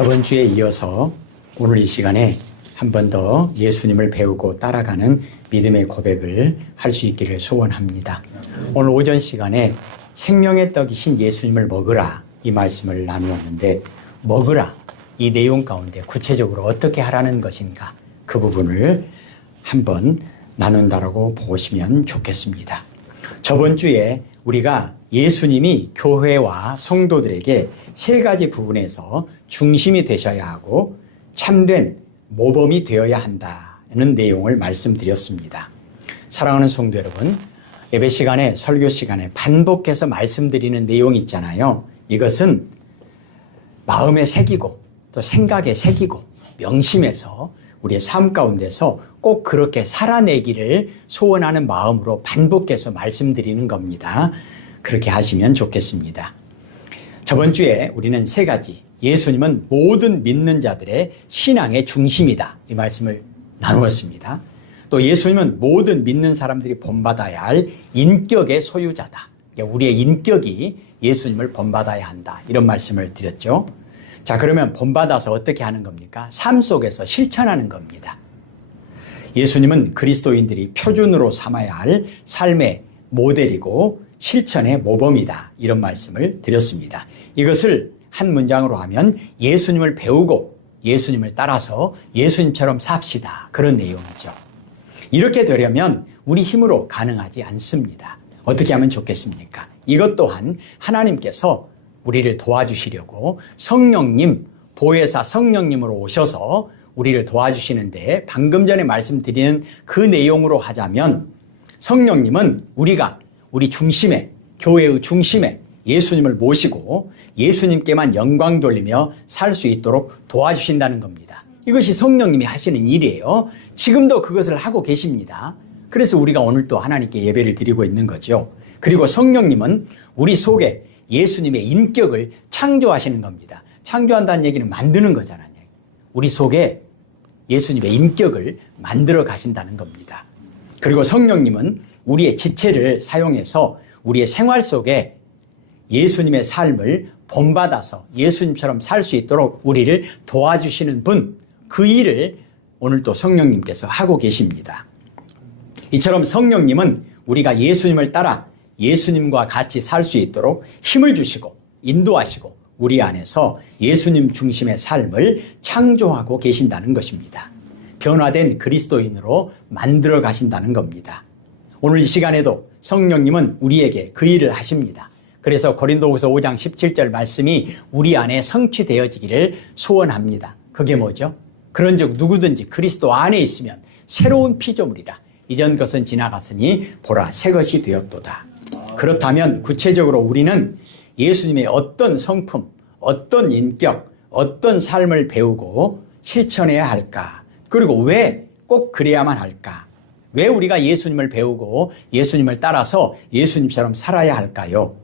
저번 주에 이어서 오늘 이 시간에 한 번 더 예수님을 배우고 따라가는 믿음의 고백을 할 수 있기를 소원합니다. 오늘 오전 시간에 생명의 떡이신 예수님을 먹으라 이 말씀을 나누었는데, 먹으라 이 내용 가운데 구체적으로 어떻게 하라는 것인가, 그 부분을 한번 나눈다라고 보시면 좋겠습니다. 저번 주에 우리가 예수님이 교회와 성도들에게 세 가지 부분에서 중심이 되셔야 하고 참된 모범이 되어야 한다는 내용을 말씀드렸습니다. 사랑하는 성도 여러분, 예배 시간에, 설교 시간에 반복해서 말씀드리는 내용이 있잖아요. 이것은 마음에 새기고 또 생각에 새기고 명심해서 우리의 삶 가운데서 꼭 그렇게 살아내기를 소원하는 마음으로 반복해서 말씀드리는 겁니다. 그렇게 하시면 좋겠습니다. 저번 주에 우리는 세 가지, 예수님은 모든 믿는 자들의 신앙의 중심이다, 이 말씀을 나누었습니다. 또 예수님은 모든 믿는 사람들이 본받아야 할 인격의 소유자다. 우리의 인격이 예수님을 본받아야 한다, 이런 말씀을 드렸죠. 자, 그러면 본받아서 어떻게 하는 겁니까? 삶 속에서 실천하는 겁니다. 예수님은 그리스도인들이 표준으로 삼아야 할 삶의 모델이고 실천의 모범이다, 이런 말씀을 드렸습니다. 이것을 한 문장으로 하면 예수님을 배우고 예수님을 따라서 예수님처럼 삽시다, 그런 내용이죠. 이렇게 되려면 우리 힘으로 가능하지 않습니다. 어떻게 하면 좋겠습니까? 이것 또한 하나님께서 우리를 도와주시려고 성령님, 보혜사 성령님으로 오셔서 우리를 도와주시는데, 방금 전에 말씀드리는 그 내용으로 하자면 성령님은 우리 중심에, 교회의 중심에 예수님을 모시고 예수님께만 영광 돌리며 살 수 있도록 도와주신다는 겁니다. 이것이 성령님이 하시는 일이에요. 지금도 그것을 하고 계십니다. 그래서 우리가 오늘 또 하나님께 예배를 드리고 있는 거죠. 그리고 성령님은 우리 속에 예수님의 인격을 창조하시는 겁니다. 창조한다는 얘기는 만드는 거잖아요. 우리 속에 예수님의 인격을 만들어 가신다는 겁니다. 그리고 성령님은 우리의 지체를 사용해서 우리의 생활 속에 예수님의 삶을 본받아서 예수님처럼 살 수 있도록 우리를 도와주시는 분, 그 일을 오늘 또 성령님께서 하고 계십니다. 이처럼 성령님은 우리가 예수님을 따라 예수님과 같이 살 수 있도록 힘을 주시고 인도하시고 우리 안에서 예수님 중심의 삶을 창조하고 계신다는 것입니다. 변화된 그리스도인으로 만들어 가신다는 겁니다. 오늘 이 시간에도 성령님은 우리에게 그 일을 하십니다. 그래서 고린도후서 5장 17절 말씀이 우리 안에 성취되어지기를 소원합니다. 그게 뭐죠? 그런즉 누구든지 그리스도 안에 있으면 새로운 피조물이라. 이전 것은 지나갔으니 보라 새 것이 되었도다. 그렇다면 구체적으로 우리는 예수님의 어떤 성품, 어떤 인격, 어떤 삶을 배우고 실천해야 할까? 그리고 왜 꼭 그래야만 할까? 왜 우리가 예수님을 배우고 예수님을 따라서 예수님처럼 살아야 할까요?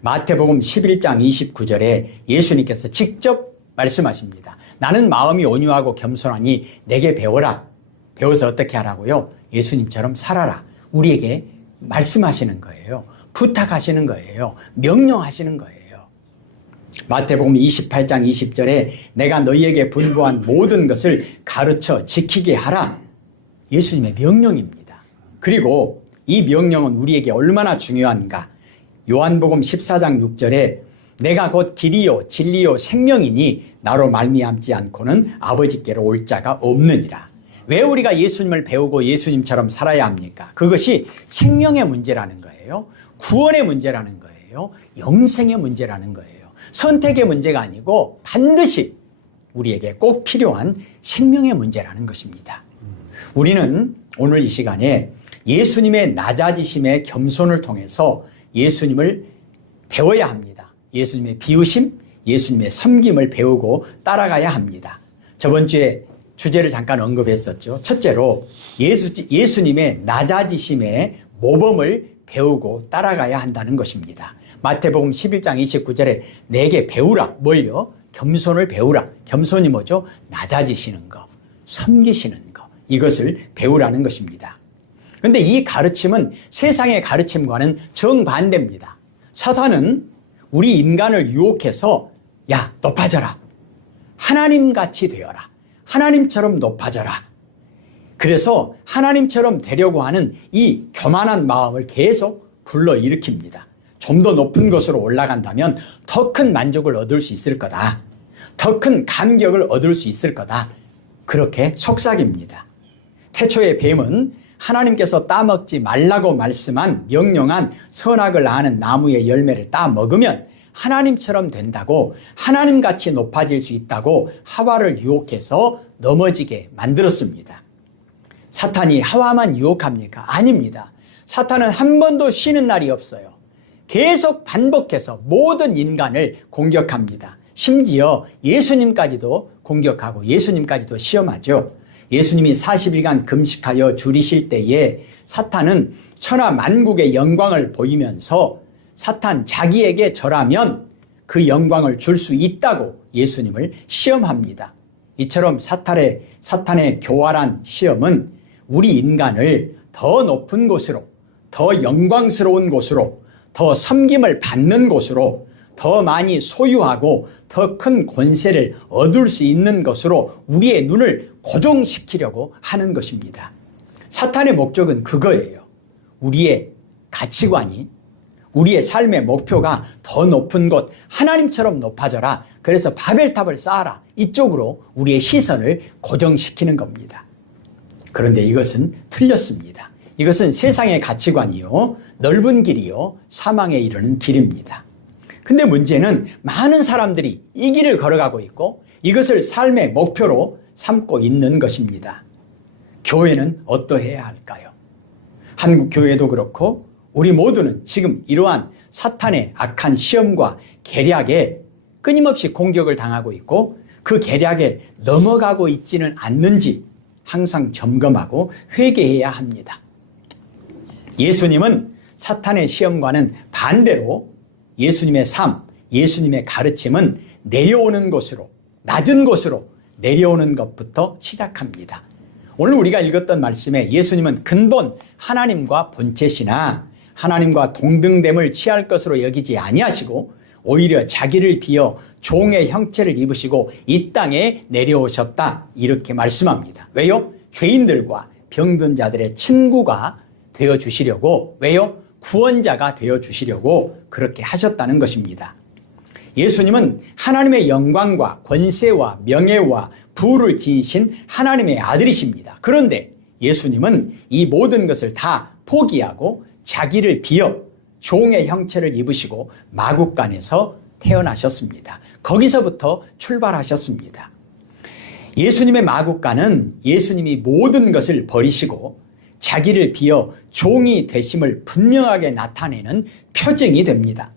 마태복음 11장 29절에 예수님께서 직접 말씀하십니다. 나는 마음이 온유하고 겸손하니 내게 배워라. 배워서 어떻게 하라고요? 예수님처럼 살아라. 우리에게 말씀하시는 거예요. 부탁하시는 거예요. 명령하시는 거예요. 마태복음 28장 20절에 내가 너희에게 분부한 모든 것을 가르쳐 지키게 하라. 예수님의 명령입니다. 그리고 이 명령은 우리에게 얼마나 중요한가? 요한복음 14장 6절에 내가 곧 길이요 진리요 생명이니 나로 말미암지 않고는 아버지께로 올 자가 없느니라. 왜 우리가 예수님을 배우고 예수님처럼 살아야 합니까? 그것이 생명의 문제라는 거예요. 구원의 문제라는 거예요. 영생의 문제라는 거예요. 선택의 문제가 아니고 반드시 우리에게 꼭 필요한 생명의 문제라는 것입니다. 우리는 오늘 이 시간에 예수님의 낮아지심의 겸손을 통해서 예수님을 배워야 합니다. 예수님의 비우심, 예수님의 섬김을 배우고 따라가야 합니다. 저번 주에 주제를 잠깐 언급했었죠. 첫째로 예수님의 낮아지심의 모범을 배우고 따라가야 한다는 것입니다. 마태복음 11장 29절에 내게 배우라. 뭘요? 겸손을 배우라. 겸손이 뭐죠? 낮아지시는 거, 섬기시는 거, 이것을 배우라는 것입니다. 그런데 이 가르침은 세상의 가르침과는 정반대입니다. 사탄은 우리 인간을 유혹해서 야, 높아져라. 하나님같이 되어라. 하나님처럼 높아져라. 그래서 하나님처럼 되려고 하는 이 교만한 마음을 계속 불러일으킵니다. 좀 더 높은 곳으로 올라간다면 더 큰 만족을 얻을 수 있을 거다. 더 큰 감격을 얻을 수 있을 거다. 그렇게 속삭입니다. 태초의 뱀은 하나님께서 따먹지 말라고 말씀한 명령한 선악을 아는 나무의 열매를 따먹으면 하나님처럼 된다고, 하나님같이 높아질 수 있다고 하와를 유혹해서 넘어지게 만들었습니다. 사탄이 하와만 유혹합니까? 아닙니다. 사탄은 한 번도 쉬는 날이 없어요. 계속 반복해서 모든 인간을 공격합니다. 심지어 예수님까지도 공격하고 예수님까지도 시험하죠. 예수님이 40일간 금식하여 줄이실 때에 사탄은 천하 만국의 영광을 보이면서 사탄 자기에게 절하면 그 영광을 줄 수 있다고 예수님을 시험합니다. 이처럼 사탄의 교활한 시험은 우리 인간을 더 높은 곳으로, 더 영광스러운 곳으로, 더 섬김을 받는 곳으로, 더 많이 소유하고 더 큰 권세를 얻을 수 있는 것으로 우리의 눈을 고정시키려고 하는 것입니다. 사탄의 목적은 그거예요. 우리의 가치관이, 우리의 삶의 목표가 더 높은 곳, 하나님처럼 높아져라. 그래서 바벨탑을 쌓아라. 이쪽으로 우리의 시선을 고정시키는 겁니다. 그런데 이것은 틀렸습니다. 이것은 세상의 가치관이요, 넓은 길이요, 사망에 이르는 길입니다. 근데 문제는 많은 사람들이 이 길을 걸어가고 있고 이것을 삶의 목표로 삼고 있는 것입니다. 교회는 어떠해야 할까요? 한국 교회도 그렇고 우리 모두는 지금 이러한 사탄의 악한 시험과 계략에 끊임없이 공격을 당하고 있고 그 계략에 넘어가고 있지는 않는지 항상 점검하고 회개해야 합니다. 예수님은 사탄의 시험과는 반대로 예수님의 삶, 예수님의 가르침은 내려오는 곳으로, 낮은 곳으로 내려오는 것부터 시작합니다. 오늘 우리가 읽었던 말씀에 예수님은 근본 하나님과 본체시나 하나님과 동등됨을 취할 것으로 여기지 아니하시고 오히려 자기를 비어 종의 형체를 입으시고 이 땅에 내려오셨다, 이렇게 말씀합니다. 왜요? 죄인들과 병든 자들의 친구가 되어주시려고, 왜요? 구원자가 되어주시려고 그렇게 하셨다는 것입니다. 예수님은 하나님의 영광과 권세와 명예와 부를 지니신 하나님의 아들이십니다. 그런데 예수님은 이 모든 것을 다 포기하고 자기를 비어 종의 형체를 입으시고 마국간에서 태어나셨습니다. 거기서부터 출발하셨습니다. 예수님의 마국간은 예수님이 모든 것을 버리시고 자기를 비어 종이 되심을 분명하게 나타내는 표징이 됩니다.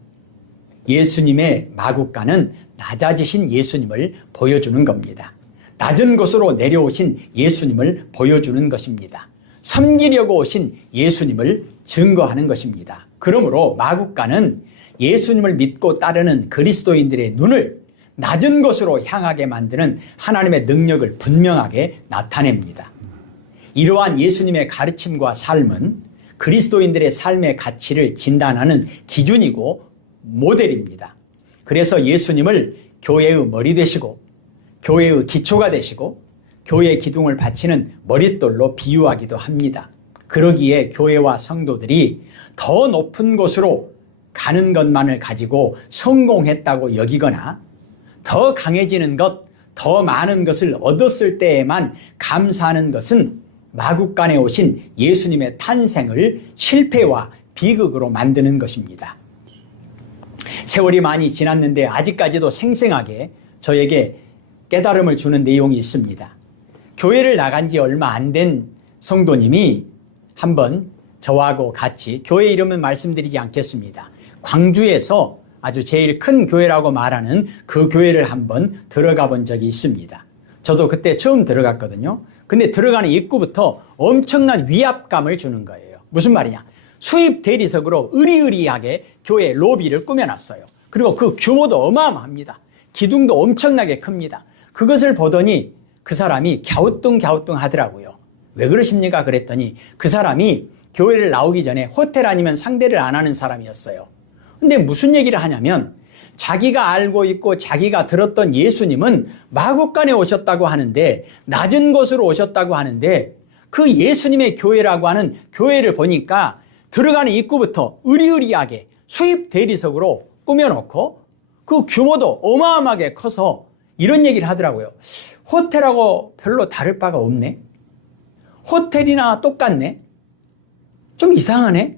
예수님의 마국간은 낮아지신 예수님을 보여주는 겁니다. 낮은 곳으로 내려오신 예수님을 보여주는 것입니다. 섬기려고 오신 예수님을 증거하는 것입니다. 그러므로 마국간은 예수님을 믿고 따르는 그리스도인들의 눈을 낮은 곳으로 향하게 만드는 하나님의 능력을 분명하게 나타냅니다. 이러한 예수님의 가르침과 삶은 그리스도인들의 삶의 가치를 진단하는 기준이고 모델입니다. 그래서 예수님을 교회의 머리 되시고 교회의 기초가 되시고 교회의 기둥을 바치는 머릿돌로 비유하기도 합니다. 그러기에 교회와 성도들이 더 높은 곳으로 가는 것만을 가지고 성공했다고 여기거나 더 강해지는 것, 더 많은 것을 얻었을 때에만 감사하는 것은 마국간에 오신 예수님의 탄생을 실패와 비극으로 만드는 것입니다. 세월이 많이 지났는데 아직까지도 생생하게 저에게 깨달음을 주는 내용이 있습니다. 교회를 나간 지 얼마 안 된 성도님이 한번 저하고 같이, 교회 이름은 말씀드리지 않겠습니다, 광주에서 아주 제일 큰 교회라고 말하는 그 교회를 한번 들어가 본 적이 있습니다. 저도 그때 처음 들어갔거든요. 근데 들어가는 입구부터 엄청난 위압감을 주는 거예요. 무슨 말이냐? 수입 대리석으로 으리으리하게 교회 로비를 꾸며놨어요. 그리고 그 규모도 어마어마합니다. 기둥도 엄청나게 큽니다. 그것을 보더니 그 사람이 갸우뚱갸우뚱 하더라고요. 왜 그러십니까? 그랬더니 그 사람이 교회를 나오기 전에 호텔 아니면 상대를 안 하는 사람이었어요. 근데 무슨 얘기를 하냐면 자기가 알고 있고 자기가 들었던 예수님은 마국간에 오셨다고 하는데, 낮은 곳으로 오셨다고 하는데, 그 예수님의 교회라고 하는 교회를 보니까 들어가는 입구부터 으리으리하게 수입 대리석으로 꾸며놓고 그 규모도 어마어마하게 커서 이런 얘기를 하더라고요. 호텔하고 별로 다를 바가 없네. 호텔이나 똑같네. 좀 이상하네.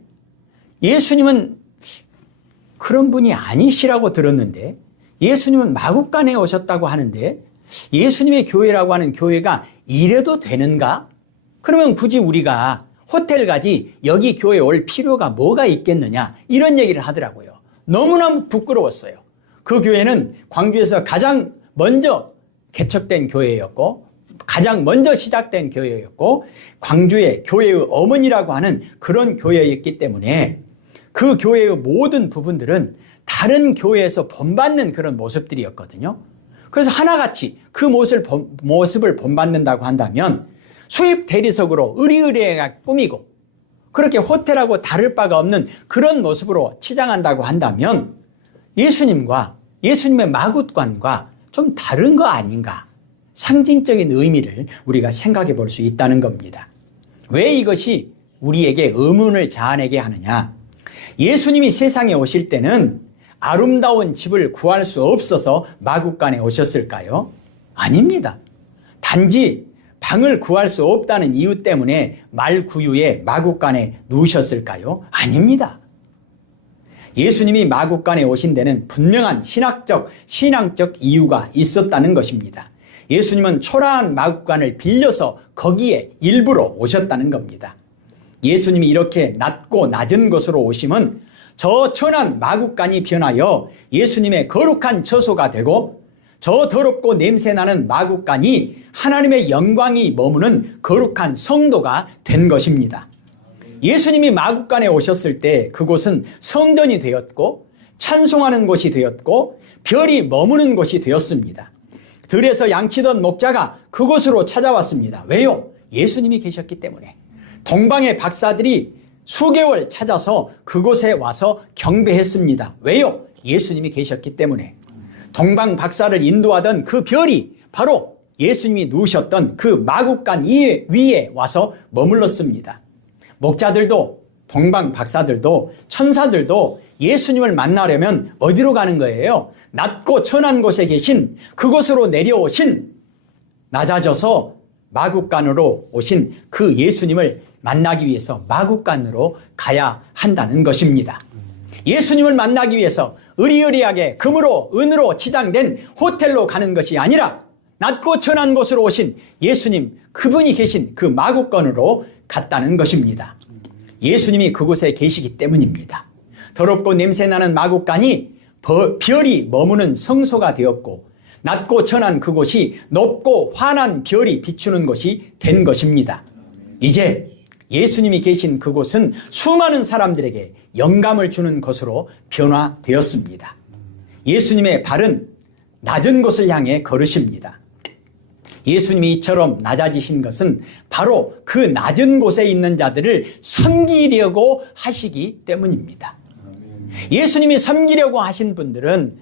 예수님은 그런 분이 아니시라고 들었는데, 예수님은 마국간에 오셨다고 하는데, 예수님의 교회라고 하는 교회가 이래도 되는가? 그러면 굳이 우리가 호텔 가지 여기 교회에 올 필요가 뭐가 있겠느냐, 이런 얘기를 하더라고요. 너무나 부끄러웠어요. 그 교회는 광주에서 가장 먼저 개척된 교회였고, 가장 먼저 시작된 교회였고, 광주의 교회의 어머니라고 하는 그런 교회였기 때문에 그 교회의 모든 부분들은 다른 교회에서 본받는 그런 모습들이었거든요. 그래서 하나같이 그 모습을 본받는다고 한다면 수입 대리석으로 으리으리하게 꾸미고 그렇게 호텔하고 다를 바가 없는 그런 모습으로 치장한다고 한다면 예수님과 예수님의 마국간과 좀 다른 거 아닌가, 상징적인 의미를 우리가 생각해 볼 수 있다는 겁니다. 왜 이것이 우리에게 의문을 자아내게 하느냐? 예수님이 세상에 오실 때는 아름다운 집을 구할 수 없어서 마국간에 오셨을까요? 아닙니다. 단지 방을 구할 수 없다는 이유 때문에 말구유에 마국간에 누우셨을까요? 아닙니다. 예수님이 마국간에 오신 데는 분명한 신앙적 이유가 있었다는 것입니다. 예수님은 초라한 마국간을 빌려서 거기에 일부러 오셨다는 겁니다. 예수님이 이렇게 낮고 낮은 곳으로 오심은 저 천한 마국간이 변하여 예수님의 거룩한 처소가 되고, 저 더럽고 냄새나는 마국간이 하나님의 영광이 머무는 거룩한 성도가 된 것입니다. 예수님이 마국간에 오셨을 때 그곳은 성전이 되었고 찬송하는 곳이 되었고 별이 머무는 곳이 되었습니다. 들에서 양치던 목자가 그곳으로 찾아왔습니다. 왜요? 예수님이 계셨기 때문에. 동방의 박사들이 수개월 찾아서 그곳에 와서 경배했습니다. 왜요? 예수님이 계셨기 때문에. 동방 박사를 인도하던 그 별이 바로 예수님이 누우셨던 그 마국간 위에 와서 머물렀습니다. 목자들도, 동방 박사들도, 천사들도 예수님을 만나려면 어디로 가는 거예요? 낮고 천한 곳에 계신, 그곳으로 내려오신, 낮아져서 마국간으로 오신 그 예수님을 만나기 위해서 마국간으로 가야 한다는 것입니다. 예수님을 만나기 위해서 으리으리하게 금으로 은으로 치장된 호텔로 가는 것이 아니라 낮고 천한 곳으로 오신 예수님, 그분이 계신 그 마국간으로 갔다는 것입니다. 예수님이 그곳에 계시기 때문입니다. 더럽고 냄새나는 마국간이 별이 머무는 성소가 되었고, 낮고 천한 그곳이 높고 환한 별이 비추는 곳이 된 것입니다. 이제 예수님이 계신 그곳은 수많은 사람들에게 영감을 주는 곳으로 변화되었습니다. 예수님의 발은 낮은 곳을 향해 걸으십니다. 예수님이 이처럼 낮아지신 것은 바로 그 낮은 곳에 있는 자들을 섬기려고 하시기 때문입니다. 예수님이 섬기려고 하신 분들은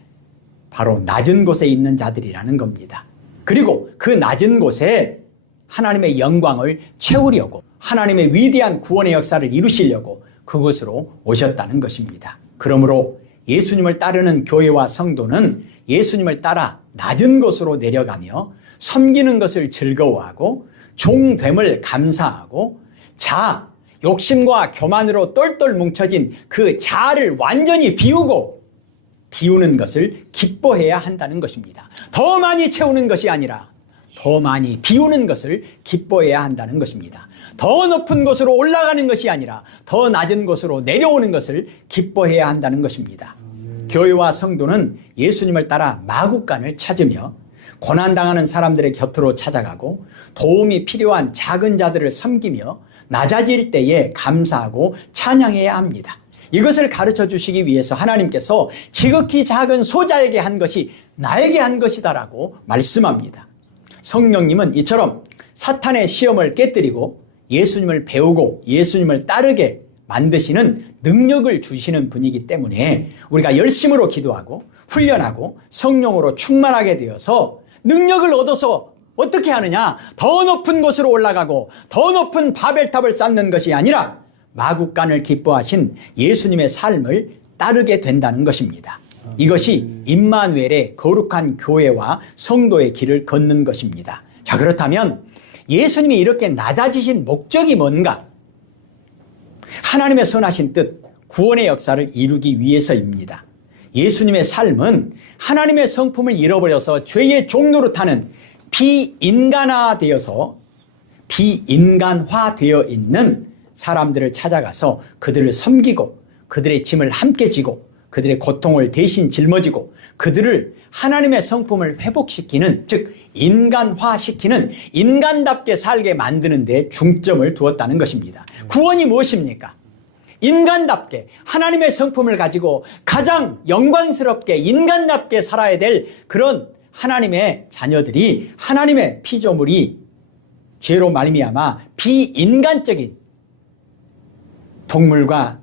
바로 낮은 곳에 있는 자들이라는 겁니다. 그리고 그 낮은 곳에 하나님의 영광을 채우려고, 하나님의 위대한 구원의 역사를 이루시려고 그곳으로 오셨다는 것입니다. 그러므로 예수님을 따르는 교회와 성도는 예수님을 따라 낮은 곳으로 내려가며 섬기는 것을 즐거워하고 종됨을 감사하고 욕심과 교만으로 똘똘 뭉쳐진 그 자아를 완전히 비우는 것을 기뻐해야 한다는 것입니다. 더 많이 채우는 것이 아니라 더 많이 비우는 것을 기뻐해야 한다는 것입니다. 더 높은 곳으로 올라가는 것이 아니라 더 낮은 곳으로 내려오는 것을 기뻐해야 한다는 것입니다. 교회와 성도는 예수님을 따라 마국간을 찾으며 고난당하는 사람들의 곁으로 찾아가고 도움이 필요한 작은 자들을 섬기며 낮아질 때에 감사하고 찬양해야 합니다. 이것을 가르쳐 주시기 위해서 하나님께서 지극히 작은 소자에게 한 것이 나에게 한 것이다라고 말씀합니다. 성령님은 이처럼 사탄의 시험을 깨뜨리고 예수님을 배우고 예수님을 따르게 만드시는 능력을 주시는 분이기 때문에 우리가 열심으로 기도하고 훈련하고 성령으로 충만하게 되어서 능력을 얻어서 어떻게 하느냐? 더 높은 곳으로 올라가고 더 높은 바벨탑을 쌓는 것이 아니라 마국간을 기뻐하신 예수님의 삶을 따르게 된다는 것입니다. 이것이 임마누엘의 거룩한 교회와 성도의 길을 걷는 것입니다. 자, 그렇다면 예수님이 이렇게 낮아지신 목적이 뭔가? 하나님의 선하신 뜻, 구원의 역사를 이루기 위해서입니다. 예수님의 삶은 하나님의 성품을 잃어버려서 죄의 종로로 타는 비인간화되어 있는 사람들을 찾아가서 그들을 섬기고 그들의 짐을 함께 지고 그들의 고통을 대신 짊어지고 그들을 하나님의 성품을 회복시키는, 즉 인간화시키는, 인간답게 살게 만드는 데 중점을 두었다는 것입니다. 구원이 무엇입니까? 인간답게 하나님의 성품을 가지고 가장 영광스럽게 인간답게 살아야 될 그런 하나님의 자녀들이, 하나님의 피조물이 죄로 말미암아 비인간적인 동물과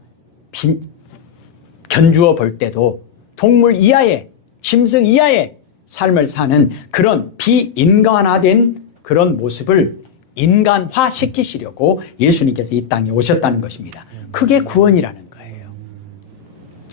견주어 볼 때도 동물 이하의, 짐승 이하의 삶을 사는 그런 비인간화된 그런 모습을 인간화시키시려고 예수님께서 이 땅에 오셨다는 것입니다. 그게 구원이라는 거예요.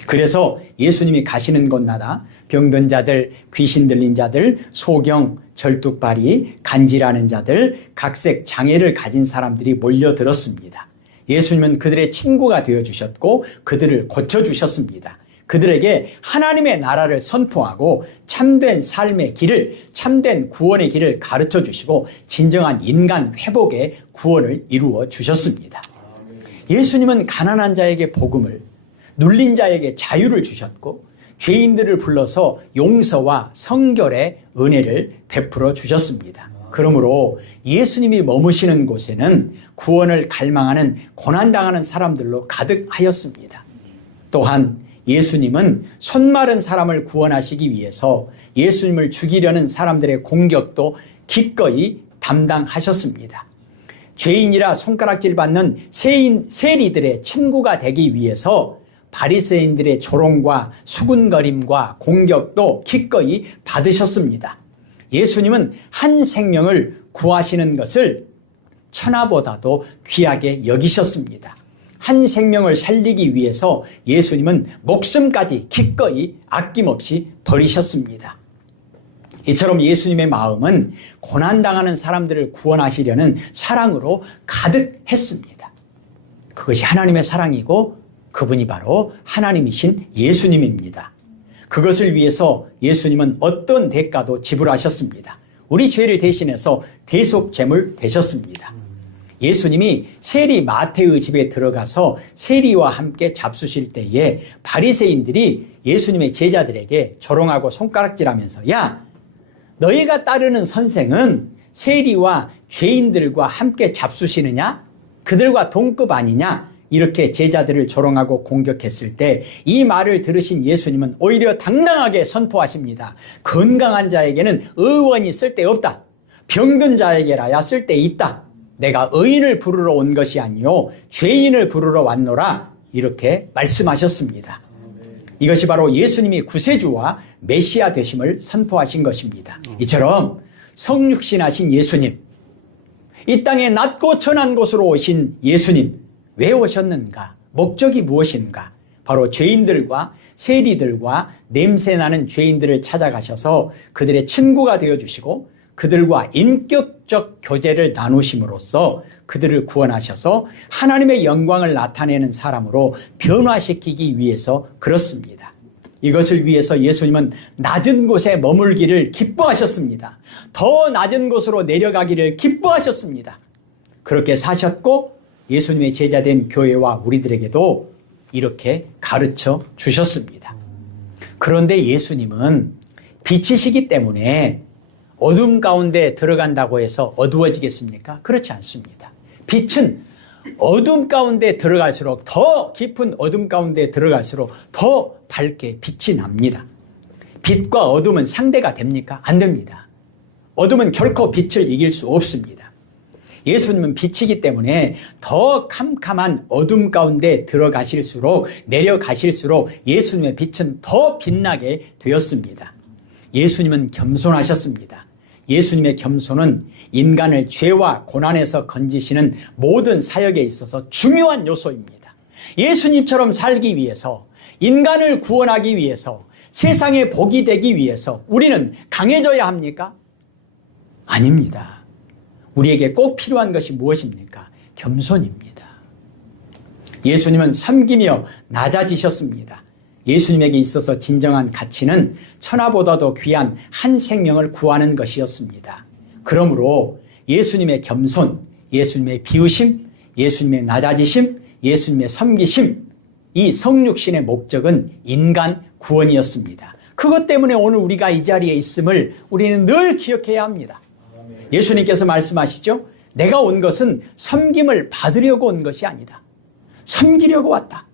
그래서 예수님이 가시는 곳마다 병든 자들, 귀신 들린 자들, 소경, 절뚝발이, 간질하는 자들, 각색 장애를 가진 사람들이 몰려들었습니다. 예수님은 그들의 친구가 되어주셨고 그들을 고쳐주셨습니다. 그들에게 하나님의 나라를 선포하고 참된 삶의 길을, 참된 구원의 길을 가르쳐 주시고 진정한 인간 회복의 구원을 이루어 주셨습니다. 예수님은 가난한 자에게 복음을, 눌린 자에게 자유를 주셨고 죄인들을 불러서 용서와 성결의 은혜를 베풀어 주셨습니다. 그러므로 예수님이 머무시는 곳에는 구원을 갈망하는 고난당하는 사람들로 가득하였습니다. 또한 예수님은 손마른 사람을 구원하시기 위해서 예수님을 죽이려는 사람들의 공격도 기꺼이 담당하셨습니다. 죄인이라 손가락질 받는 세리들의 친구가 되기 위해서 바리새인들의 조롱과 수군거림과 공격도 기꺼이 받으셨습니다. 예수님은 한 생명을 구하시는 것을 천하보다도 귀하게 여기셨습니다. 한 생명을 살리기 위해서 예수님은 목숨까지 기꺼이 아낌없이 버리셨습니다. 이처럼 예수님의 마음은 고난당하는 사람들을 구원하시려는 사랑으로 가득했습니다. 그것이 하나님의 사랑이고 그분이 바로 하나님이신 예수님입니다. 그것을 위해서 예수님은 어떤 대가도 지불하셨습니다. 우리 죄를 대신해서 대속제물 되셨습니다. 예수님이 세리 마태의 집에 들어가서 세리와 함께 잡수실 때에 바리새인들이 예수님의 제자들에게 조롱하고 손가락질하면서 야, 너희가 따르는 선생은 세리와 죄인들과 함께 잡수시느냐? 그들과 동급 아니냐? 이렇게 제자들을 조롱하고 공격했을 때 이 말을 들으신 예수님은 오히려 당당하게 선포하십니다. 건강한 자에게는 의원이 쓸데없다. 병든 자에게라야 쓸데있다. 내가 의인을 부르러 온 것이 아니요 죄인을 부르러 왔노라. 이렇게 말씀하셨습니다. 이것이 바로 예수님이 구세주와 메시아 되심을 선포하신 것입니다. 이처럼 성육신하신 예수님, 이 땅에 낮고 천한 곳으로 오신 예수님, 왜 오셨는가? 목적이 무엇인가? 바로 죄인들과 세리들과 냄새나는 죄인들을 찾아가셔서 그들의 친구가 되어주시고 그들과 인격적 교제를 나누심으로써 그들을 구원하셔서 하나님의 영광을 나타내는 사람으로 변화시키기 위해서 그렇습니다. 이것을 위해서 예수님은 낮은 곳에 머물기를 기뻐하셨습니다. 더 낮은 곳으로 내려가기를 기뻐하셨습니다. 그렇게 사셨고 예수님의 제자된 교회와 우리들에게도 이렇게 가르쳐 주셨습니다. 그런데 예수님은 빛이시기 때문에 어둠 가운데 들어간다고 해서 어두워지겠습니까? 그렇지 않습니다. 빛은 어둠 가운데 들어갈수록, 더 깊은 어둠 가운데 들어갈수록 더 밝게 빛이 납니다. 빛과 어둠은 상대가 됩니까? 안 됩니다. 어둠은 결코 빛을 이길 수 없습니다. 예수님은 빛이기 때문에 더 캄캄한 어둠 가운데 들어가실수록, 내려가실수록 예수님의 빛은 더 빛나게 되었습니다. 예수님은 겸손하셨습니다. 예수님의 겸손은 인간을 죄와 고난에서 건지시는 모든 사역에 있어서 중요한 요소입니다. 예수님처럼 살기 위해서, 인간을 구원하기 위해서, 세상에 복이 되기 위해서 우리는 강해져야 합니까? 아닙니다. 우리에게 꼭 필요한 것이 무엇입니까? 겸손입니다. 예수님은 섬기며 낮아지셨습니다. 예수님에게 있어서 진정한 가치는 천하보다도 귀한 한 생명을 구하는 것이었습니다. 그러므로 예수님의 겸손, 예수님의 비우심, 예수님의 낮아지심, 예수님의 섬기심, 이 성육신의 목적은 인간 구원이었습니다. 그것 때문에 오늘 우리가 이 자리에 있음을 우리는 늘 기억해야 합니다. 예수님께서 말씀하시죠. 내가 온 것은 섬김을 받으려고 온 것이 아니다. 섬기려고 왔다.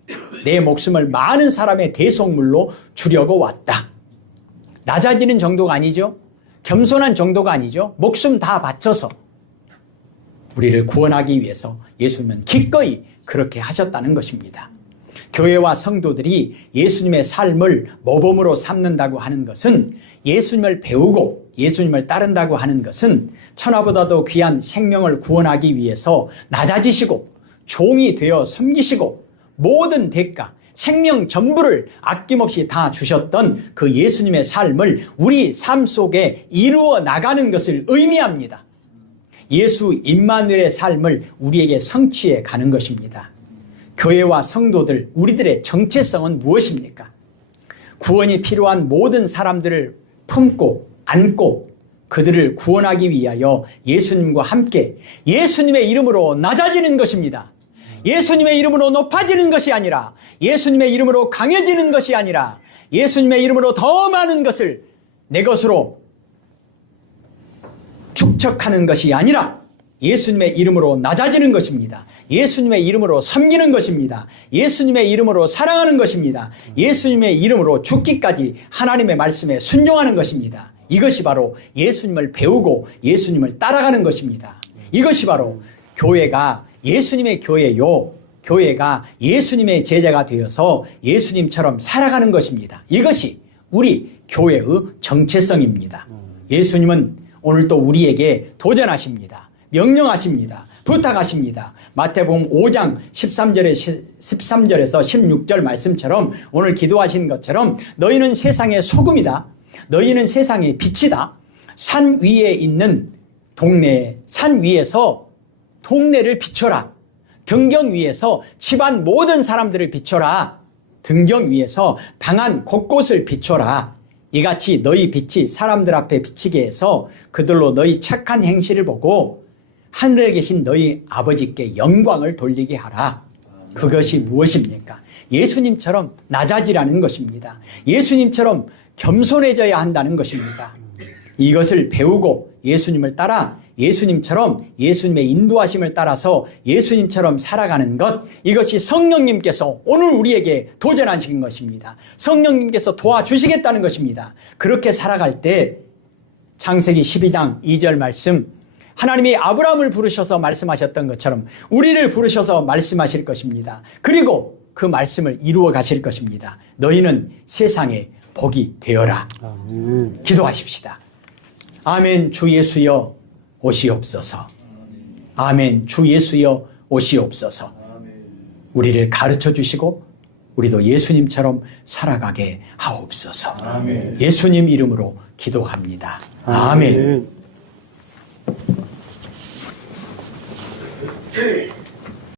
내 목숨을 많은 사람의 대속물로 주려고 왔다. 낮아지는 정도가 아니죠. 겸손한 정도가 아니죠. 목숨 다 바쳐서 우리를 구원하기 위해서 예수님은 기꺼이 그렇게 하셨다는 것입니다. 교회와 성도들이 예수님의 삶을 모범으로 삼는다고 하는 것은, 예수님을 배우고 예수님을 따른다고 하는 것은 천하보다도 귀한 생명을 구원하기 위해서 낮아지시고 종이 되어 섬기시고 모든 대가, 생명 전부를 아낌없이 다 주셨던 그 예수님의 삶을 우리 삶 속에 이루어 나가는 것을 의미합니다. 예수 임마누엘의 삶을 우리에게 성취해 가는 것입니다. 교회와 성도들, 우리들의 정체성은 무엇입니까? 구원이 필요한 모든 사람들을 품고 안고 그들을 구원하기 위하여 예수님과 함께 예수님의 이름으로 낮아지는 것입니다. 예수님의 이름으로 높아지는 것이 아니라, 예수님의 이름으로 강해지는 것이 아니라, 예수님의 이름으로 더 많은 것을 내 것으로 축적하는 것이 아니라 예수님의 이름으로 낮아지는 것입니다. 예수님의 이름으로 섬기는 것입니다. 예수님의 이름으로 사랑하는 것입니다. 예수님의 이름으로 죽기까지 하나님의 말씀에 순종하는 것입니다. 이것이 바로 예수님을 배우고 예수님을 따라가는 것입니다. 이것이 바로 교회가 예수님의 교회요, 교회가 예수님의 제자가 되어서 예수님처럼 살아가는 것입니다. 이것이 우리 교회의 정체성입니다. 예수님은 오늘 또 우리에게 도전하십니다. 명령하십니다. 부탁하십니다. 마태복음 5장 13절에서 16절 말씀처럼, 오늘 기도하신 것처럼 너희는 세상의 소금이다. 너희는 세상의 빛이다. 산 위에 있는 동네, 산 위에서 동네를 비춰라. 등경 위에서 집안 모든 사람들을 비춰라. 등경 위에서 방안 곳곳을 비춰라. 이같이 너희 빛이 사람들 앞에 비치게 해서 그들로 너희 착한 행실을 보고 하늘에 계신 너희 아버지께 영광을 돌리게 하라. 그것이 무엇입니까? 예수님처럼 낮아지라는 것입니다. 예수님처럼 겸손해져야 한다는 것입니다. 이것을 배우고 예수님을 따라 예수님처럼, 예수님의 인도하심을 따라서 예수님처럼 살아가는 것, 이것이 성령님께서 오늘 우리에게 도전하신 것입니다. 성령님께서 도와주시겠다는 것입니다. 그렇게 살아갈 때 창세기 12장 2절 말씀, 하나님이 아브라함을 부르셔서 말씀하셨던 것처럼 우리를 부르셔서 말씀하실 것입니다. 그리고 그 말씀을 이루어 가실 것입니다. 너희는 세상에 복이 되어라. 기도하십시다. 아멘. 주 예수여 오시옵소서. 아멘. 주 예수여 오시옵소서. 우리를 가르쳐 주시고 우리도 예수님처럼 살아가게 하옵소서. 아멘. 예수님 이름으로 기도합니다. 아멘.